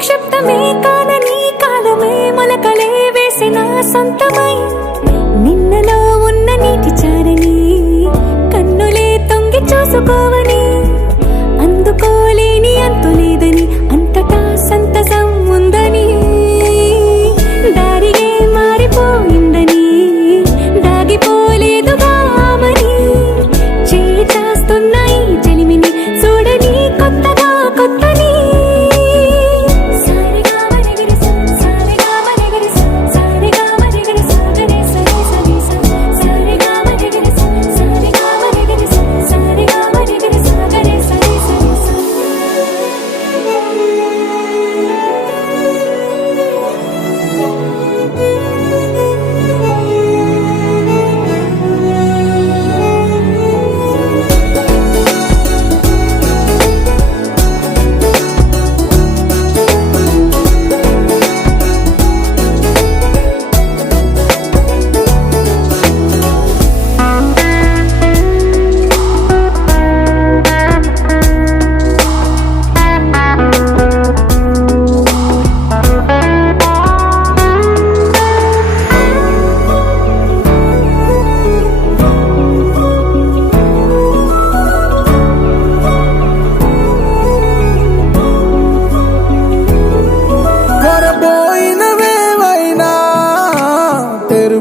క్షిప్తమే కానని కాలమే మొలకలే వేసిన సొంతమై నిన్నలో ఉన్న నీటి చారని కన్నులే తొంగి చూసుకోవని అందుకోలేని అంతులేదని అంతటా సంతసం ఉందని దారిగే మారిపోయిందని దాగిపోలేదుగా ఆమని చేస్తాస్తున్నాయి చెలిమిని చూడని కొత్తగా కొత్తని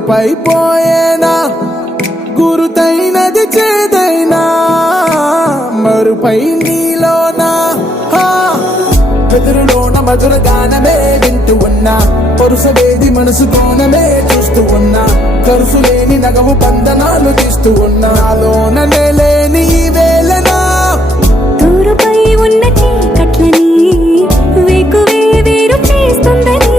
పైపోయేనా గురుతైనది చేదైనా మరుపై నీలోనా వెదురులోన మధుర గానమే వింటూ ఉన్నా పరుసవేది మనసు కోణమే చూస్తూ ఉన్నా కరుసు లేని నగవు బంధనాలు తీస్తూ ఉన్నా లోన లేని ఈ వేళనా దూరుపై ఉన్న చీకట్లని వేకువే వేరు చేస్తుందని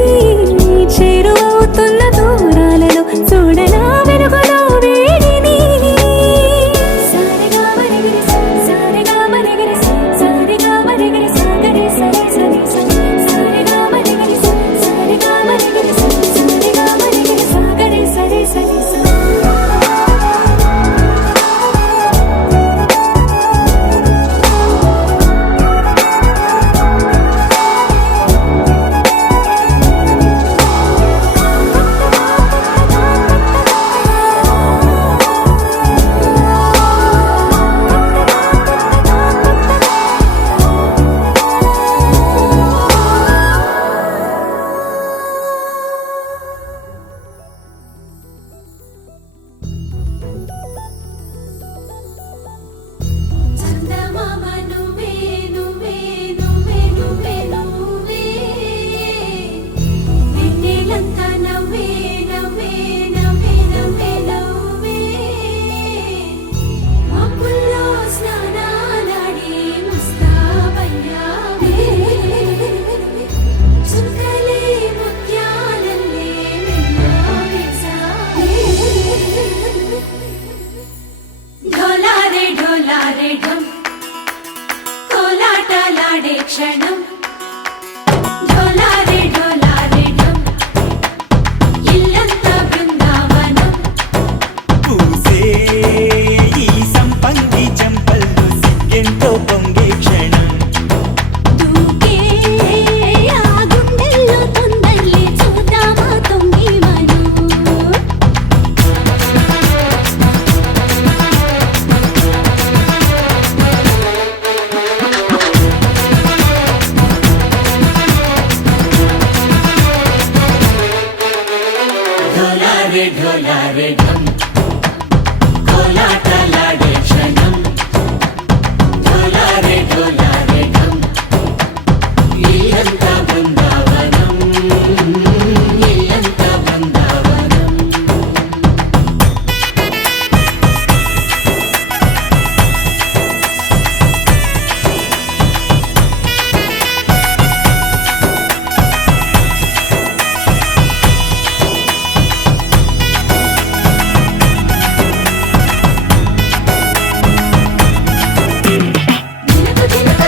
చేరువవుతున్న దూరాలలో చూడనా వెలుగులో వేడిని సారిగా మరిగిరి సారిగా మరిగిరి సారిగా మరిగిరి సాగరి సరి సరి సారిగా మరిగిరి సారిగా మరిగిరి సారిగా మరిగిరి సాగరి సరి సరి క్షణం ఢోలారే ఢోలారే ఢం ఇల్లంతా బృందావనం పూసే ఈ సంపంగి చెంపల్లో సిగ్గెంతో పొంగే క్షణం దూకే ఆ గుండెల్లో తొందరలే చూద్దామా తొంగి మనం ఢోలారే ఢోలారే ఢం కోలాటలాడే క్షణం ఢోలారే ఢోలారే ఢం ఇల్లంతా బృందావనం ఇల్లంతా బృందావనం చిలక చిలక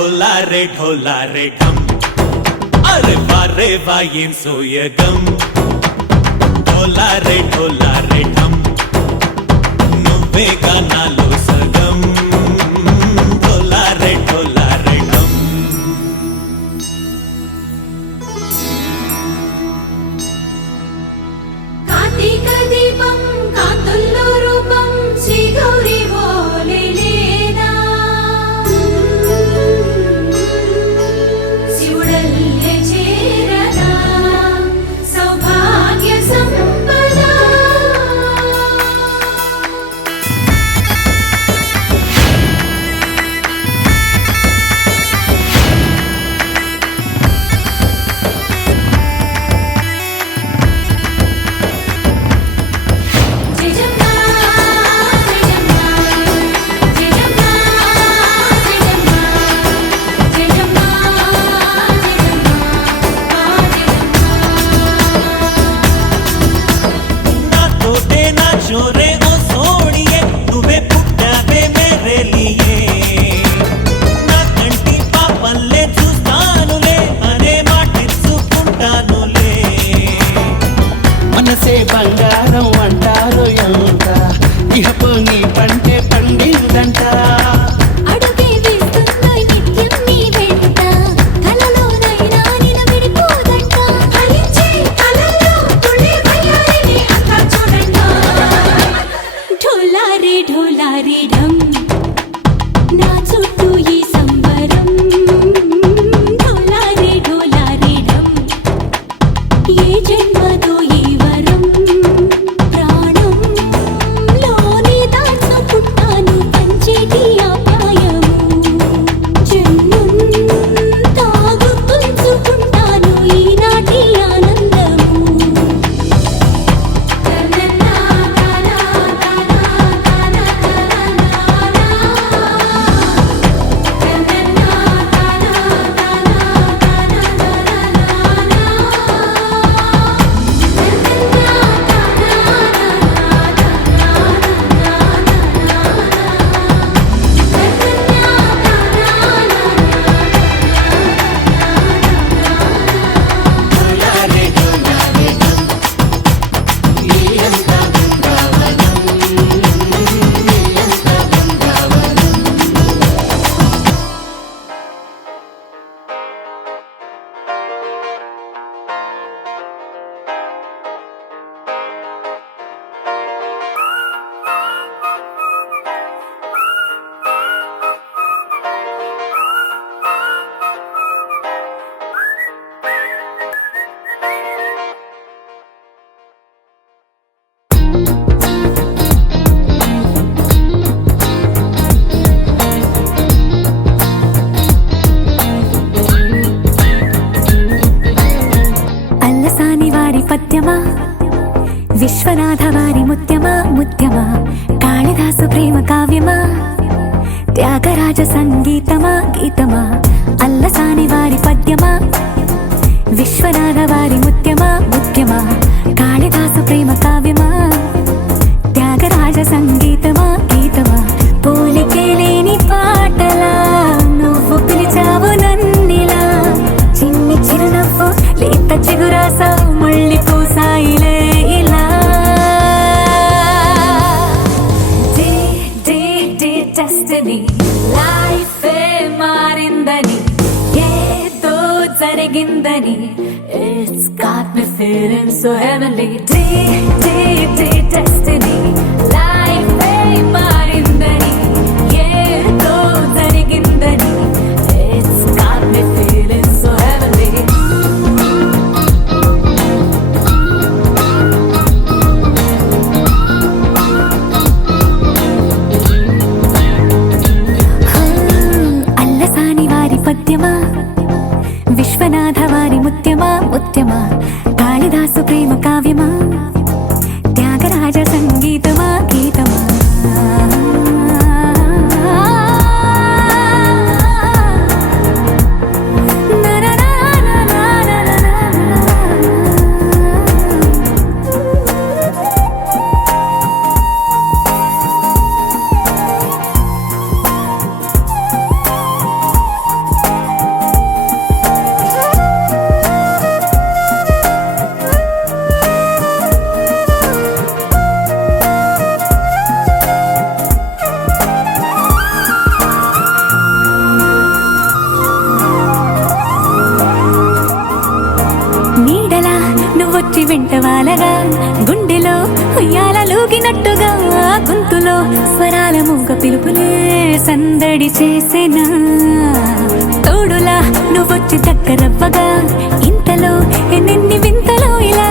ढोला रे ढम अरे वाह ఏం సోయగం ढोला रे ढम నువ్వేగా నాలో సగం ढोला रे ढम కార్తీక దీపం కాంతుల్లో రూపం శ్రీ గౌరీ బోలే లేదా శివుడల్లే చేరదా సౌభాగ్య సంపద छोरे ओ सोनिए నువ్వే పుట్టావే మేరే లియే నా కంటి పాపల్లే చూస్తానులే అనే మాటిచ్చుకుంటానులే మనసే బంగారం అంటారు ఎంత ఇహపు నీ పంటే పండిందంట అడుగే వేస్తుందో నిత్యం నీ వెంట కలలోనైనా నిన్ను విడిపోదంట ఫలించే కలల్లో తుళ్ళే వయ్యారిని అంతా చూడంట ढोला रे ढम నా చుట్టూ ఈ సంబరం ढोला रे ढम ఏ జన్మదో ఈ వరం ప్రాణం లోని దాచుకుంటాను పంచేటి ఆప్యాయము జన్మం తాగుతుంచుకుంటాను ఈనాటి ఆనందము అల్లసాని వారి పద్యమా విశ్వనాథ వారి ముత్యమా ముత్యమా కాళిదాసు ప్రేమ కావ్యమా త్యాగరాజ సంగీతమా గీతమా అల్లసాని వారి పద్యమా విశ్వనాథ వారి ముత్యమా ముత్యమా కాళిదాసు ప్రేమ కావ్యమా త్యాగరాజ సంగీతమా గీతమా పోలికే లేని పాటలా నువ్వు పిలిచావు నన్నిలా చిన్ని చిరునవ్వు లేత చిగురాసావు మళ్ళీ పూసాయిలే ఇలా డెస్టినీ లైఫే మారిందని ఏదో జరిగిందని It's got me feeling so heavenly destiny లైఫే మారిందని ఏదో జరిగిందని It's got me feeling so heavenly Allasani వారి పద్యమా విశ్వనాథ వారి ముత్యమా ముత్యమా కాళిదాసు ప్రేమ కావ్యమా త్యాగరాజ సంగీతమా గీతమా వచ్చి వెంట వాలగా గుండెలో ఉయ్యాలూగినట్టుగా గొంతులో స్వరాల మూగ పిలుపులే సందడి చేసేనా తోడులా నువ్వొచ్చి దగ్గరవ్వగా ఇంతలో ఎన్నెన్ని వింతలో ఇలా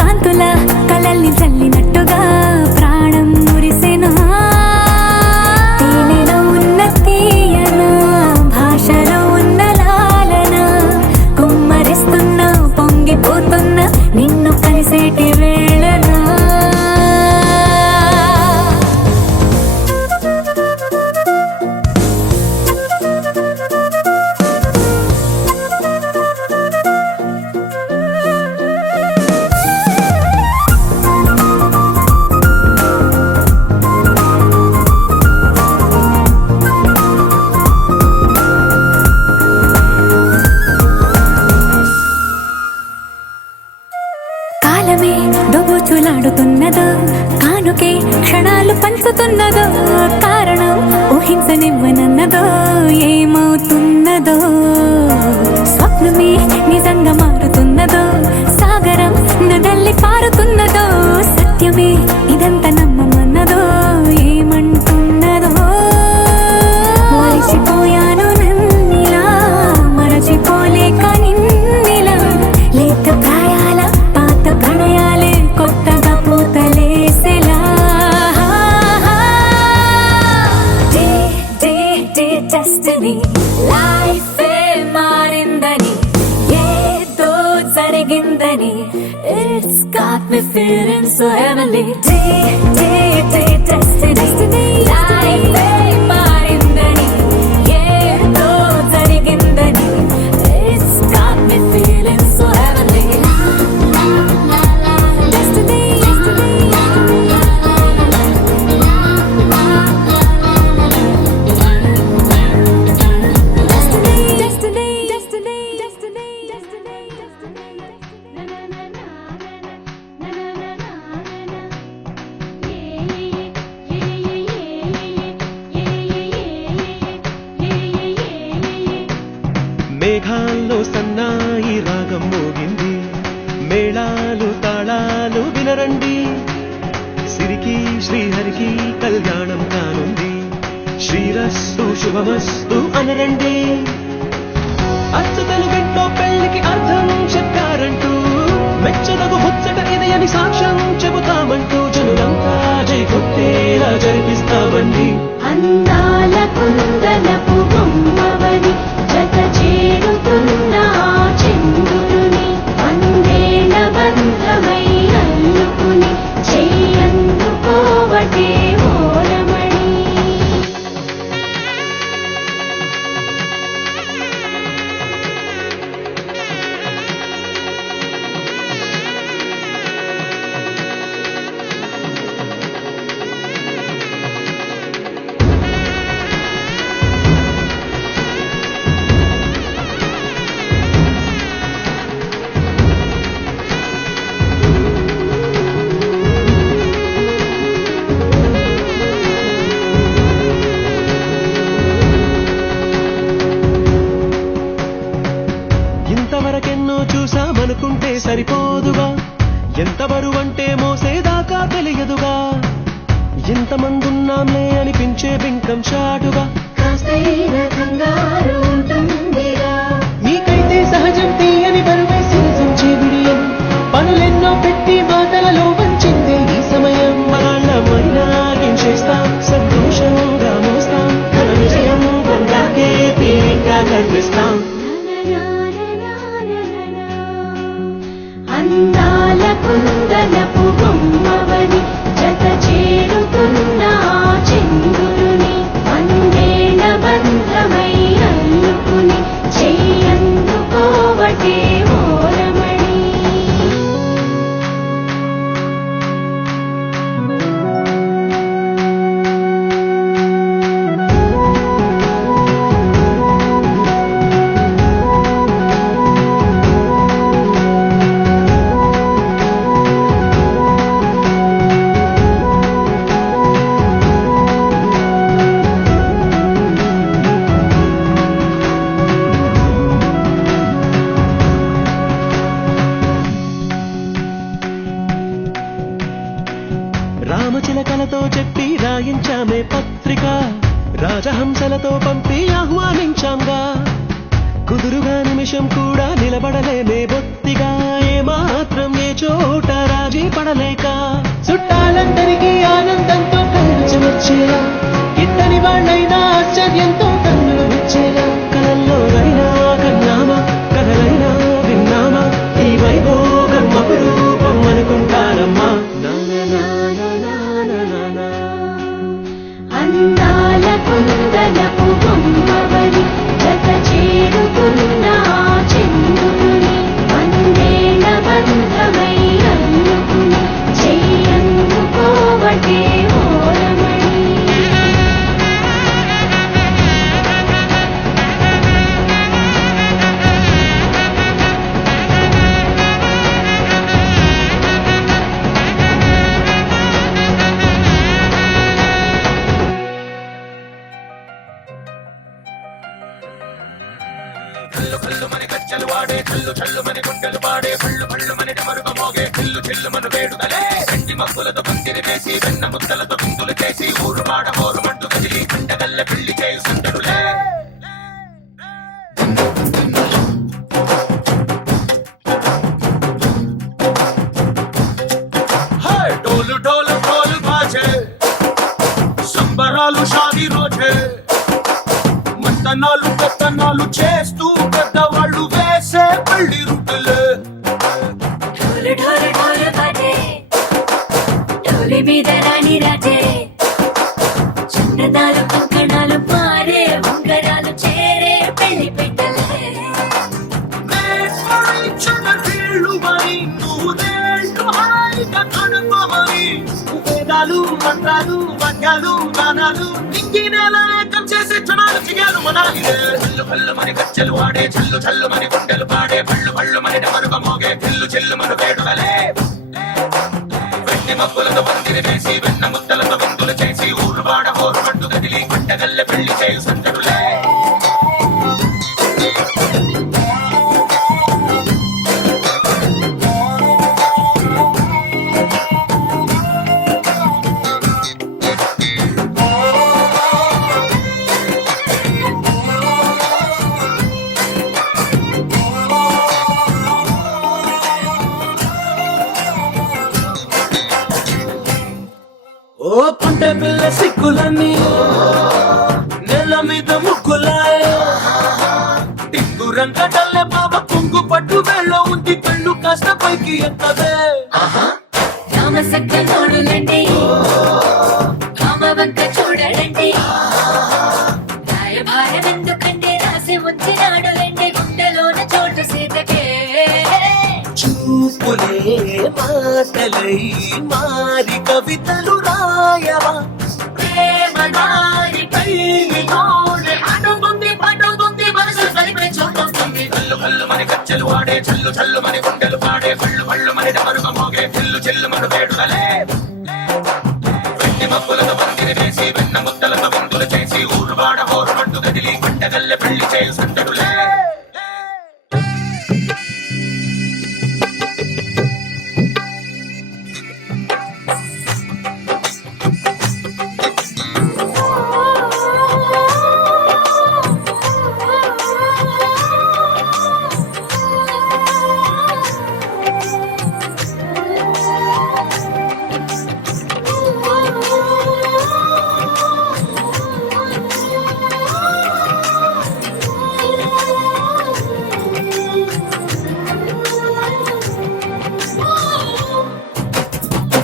కాంతుల కలల్ని చల్లినట్టుగా ప్రాణం మురిసెనా తేనెలో ఉన్న తీయన భాషలో ఉన్న లాలన కుమ్మరిస్తున్న పొంగిపోతున్న నిన్ను కలిసేటి వేళనా కాలమే దోబూచులాడుతున్నదో కానుకే క్షణాలు పంచుతున్నదో కారణం ఊహించనివ్వనన్నదో ఏమవుతున్నదో స్వప్నమే నిజంగా మారుతున్నదో సాగరం నదల్లి పారుతున్నదో సత్యమే ఇదంతా నమ్మమన్నదో ఏమంటున్నదో మరిచిపోయాను నన్నిలా మరచిపోలేక నిన్నిలా లేత ప్రాయాల పాత ప్రణయాలే కొత్తగా పూతలేసేలా డెస్టినీ లైఫ్ మారిందని ఏదో జరిగిందని it's got me feeling so heavenly destiny life మారిందని ఏదో జరిగిందని it's got me feeling so heavenly Destiny, మేఘాల్లో సన్నాయి రాగం మోగింది మేళాలు తాళాలు వినరండి సిరికి శ్రీహరికి కళ్యాణం కానుంది శ్రీరస్తు శుభమస్తు అనరండి అచ్చ తెలుగింట్లో పెళ్లికి అర్థం చెప్పారంటూ మెచ్చదగు ముచ్చట ఇది అని సాక్ష్యం చెబుతామంటూ జనులంతా జై కొట్టేలా జరిపిస్తామండి అందాల కుందనపు బొమ్మవని జత చేరుతున్న చంద్రుని వందేళ్ల బంధమై అల్లుకుని చెయ్యందుకోవటే ఓరమణి ఇంతవరకెన్నో చూసామనుకుంటే సరిపోదుగా ఎంత బరువంటే మోసేదాకా తెలియదుగా ఎంతమందున్నాంలే అనిపించే బింకం చాటుగా కాస్తైన కంగారు ఉంటుందిరా మీకైతే సహజం తీయని బరువే సించే బిడియం పనులెన్నో పెట్టి మాటలలో వంచిందే ఈ సమయం వాళ్ళమైనా చేస్తాం సంతోషంగా మోస్తాం ఘన విజయం పొందాకే తీరిగ్గా కనిపిస్తాం అందాల కుందనపు బొమ్మవని జత చేరుతున్న చంద్రుని వందేళ్ల బంధమై అల్లుకుని చెయ్యందుకోవటే ఓరమణి రాజహంసలతో పంపి ఆహ్వానించాంగా కుదురుగా నిమిషం కూడా నిలబడలేమే బొత్తిగా ఏమాత్రం ఏ చోట రాజీ పడలేక చుట్టాలందరికీ ఆనందంతో కళ్ళు చెమర్చేలా ఇద్దరి వాళ్ళైనా ఆశ్చర్యంతో కన్నులు వచ్చేలా కలల్లోనైనా కన్నామా కథలైనా విన్నామా ఈ వైభోగం అపురూపం అనుకుంటారమ్మా అందాల కుందనపు బొమ్మవని జత చేరుకున్న చంద్రుని వందేల బంధమై అల్లుకుని చెయ్యందుకోవటే ఓరమణి డోలు డోలు డోలు బాజే సంబరాలు షాదీ రోజే మంతనాలు పెత్తనాలు చేస్తూ పెద్దవాళ్ళు వేసే పెళ్లి రుట్టులే ఢోలు ఢోలు ఢోలు బాజే ఢోలి మీద రాణి రాజే చంద్రదాలు కంకణాలు మారే ఉంగరాలు చేరే పెళ్లి పెట్టలే వేదాలు మంత్రాలు వాక్యాలు గానాలు ఇంగినేలా ఏకం చేసే క్షణాలు చిగాలు మనాలిదే హల్లు హల్లు మని గజ్జలు వాడే చల్లు చల్లు మని గుండెలు పాడే పళ్ళు పళ్ళు మని డమరుగ మోగే చిల్లు చిల్లు మన వేడుదలే వెండి మబ్బులతో పందిరి వేసి వెన్న ముద్దలతో విందులు చేసి ఊరు వాడ హోరు పట్టు కదిలి పంటగల్లె పెళ్లి చేయు సందడులే ఓ పుంటె పిల్ల సిక్కులన్నీ నెల మీద ముగ్గులాయ టింగు రంగడల్లె బాబ కుంగు పట్టు వేళ్ళ ఉంది కళ్ళు కాస్త పైకి ఎత్తదే రామసక్క నోడులండి కామవంక చూడడండి రాయభారం ఎందుకండి రాసి ఉంచినాడులండి గుండెలోన చోటు సీతకే చూపులే మాటలై మారి కవితలు రాయవా ప్రేమ దారి పైలోనే అడుగుంది పడుగుంది మనసు కలిపే చూస్తుంది కళ్ళు కళ్ళు మని గజ్జలు వాడే చల్లు చల్లు మని గుండెలు పాడే పళ్ళు పళ్ళు మని డమరుగ మోగే చిల్లు చిల్లు మన వేడుదలే వెండి మబ్బులతో పందిరి వేసి వెన్న ముద్దలతో విందులు చేసి ఊరు వాడ హోరు పట్టు కదిలి పంటగల్లె పెళ్లి చేయు సందడులే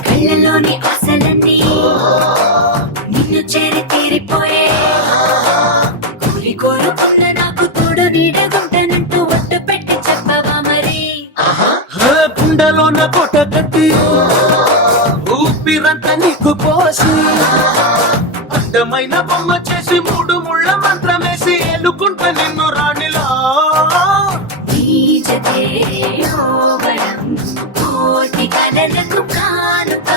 కళ్ళలోని ఆశలన్నీ నిన్ను చేరి తీరిపోయే కోరి కోరుకున్న నాకు తోడు నీడగుంటానంటూ ఒట్టు పెట్టి చెప్పవా మరి గుండెలోన కోట కట్టి ఊపిరంతా నీకు పోసి అందమైన బొమ్మ చేసి మూడు ముళ్ళ మంత్రమేసి ఎల్లుకుంటా నిన్ను రాణిలా నీజతే యోగరం కోటి కలలకు కానుక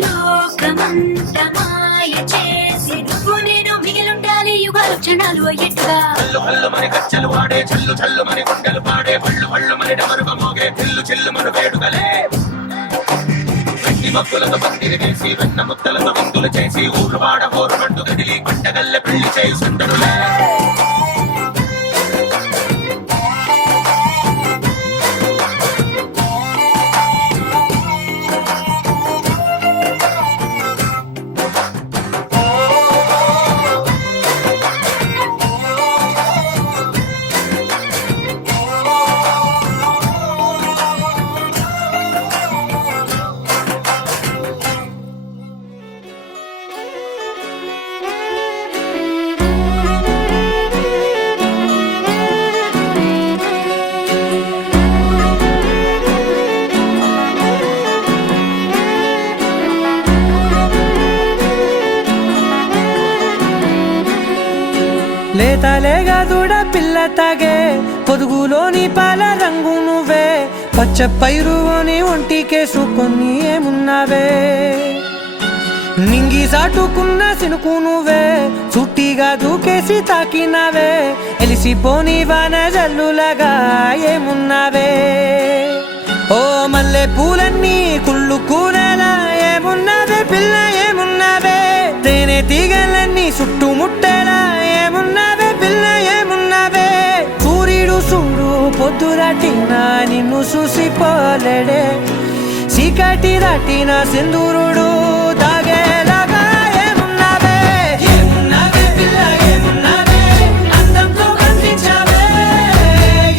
లోకమంత మాయ చేసి నువ్వు నేను మిగిలుండాలి యుగాలు క్షణాలు అయ్యట్టుగా హల్లు హల్లు మని గజ్జలు వాడే చల్లు చల్లు మని గుండెలు పాడే పళ్ళు పళ్ళు మని డమరుగ మోగే చిల్లు చిల్లు మన వేడుదలే వెండి మబ్బులతో పందిరి వేసి వెన్న ముద్దలతో విందులు చేసి ఊరు వాడ హోరు పట్టు కదిలి పంట కొండగల్లె పెళ్లి చేయి సుందరులే లేతలేగా దూడ పిల్ల తాగే పొదుగులోని పాల రంగు నువ్వే పచ్చ పైరుని ఒంటికేసుకొని ఏమున్నావే నింగి సాటుకున్న సినుకు నువ్వే చుట్టిగా దూకేసి తాకినావే ఎలిసిపోని వాన జల్లులగా ఏమున్నావే ఓ మల్లె పూలన్నీ కుళ్ళు కూరలా ఏమున్నావే పిల్ల ఏమున్నావే తేనె తీగలన్నీ చుట్టుముట్టేలా ఏమున్నావే పిల్ల ఏమున్నావే సూర్యుడు చూడు పొద్దురాటిన నిన్ను చూసిపోలేడే చీకటి దాటిన సింధూరుడు తాగేలాగా ఏమున్నావే ఏమున్నావే పిల్ల ఏమున్నావే అందంతో కనిపించావే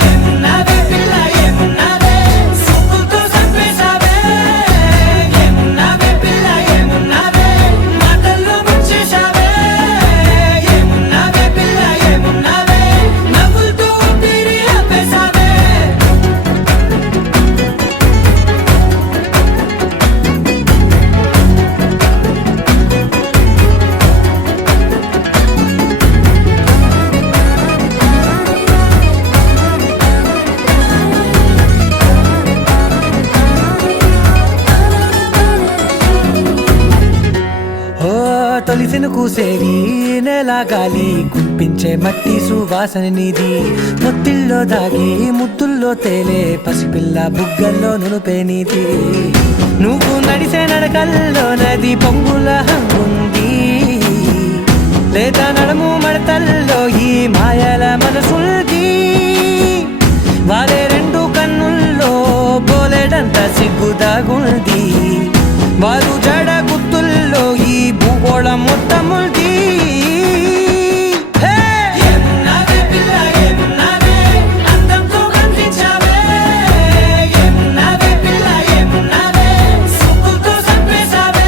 ఏమున్నావే పిల్ల ఏమున్నావే సుక్కుతో చంపేశావే ఏమున్నావే పిల్ల ఏమున్నావే మాటల్లో ముంచేశావే ఏమున్నావే పిల్ల ఏమున్నావే నవ్వులతో ఊపిరి ఆపేశావే ఓ తొలిసిన కూసేరి నెల గాలి కుప్పించే మట్టి సువాసన నీది పొత్తిల్లో దాగి ముద్దుల్లో తేలే పసిపిల్ల బుగ్గల్లో నునుపే నీది నువ్వు నడిసే నడకల్లో నది పొంగుల హంగుంది లేదా నడుము మడతల్లో ఈ మాయల మనసుల్ది వారే రెండు కన్నుల్లో బోలెడంత సిగ్గుదాగుంది వారు జడ గుత్తుల్లో ఈ భూగోళం మొత్తముల్ది ఏమున్నావే పిల్ల ఏమున్నావే అందంతో కనిపించావే ఏమున్నావే పిల్ల ఏమున్నావే సుక్కుతో చంపేశావే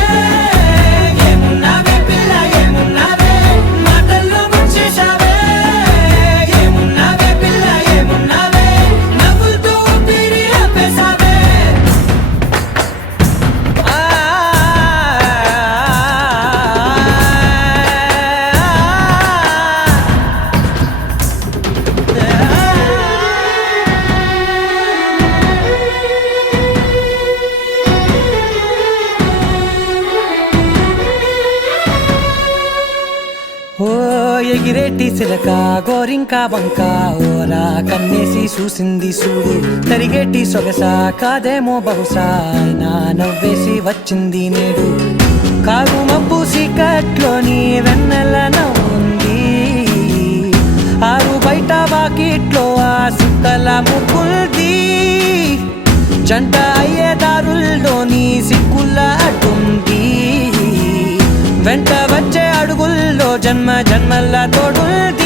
ఏమున్నావే పిల్ల ఏమున్నావే మాటల్లో ముంచేశావే ఏమున్నావే పిల్ల ఏమున్నావే నవ్వులతో ఊపిరి ఆపేశావే ఓ ఎగిరేటి సిలక గోరింక వంక ఓరా కన్నేసి చూసింది చూడు తరిగేటి సొగస కాదేమో బహుశా అయినా నవ్వేసి వచ్చింది నేడు కారు మబ్బు సీకట్లోని వెన్నెల నవ్వుంది ఆరు బయట వాకిట్లో ఆ సుక్కల ముగ్గుల్ది జంట అయ్యే దారుల్లోని సిగ్గుల అడ్డుంది వెంట వచ్చే అడుగుల్లో జన్మ జన్మల తోడుల్ది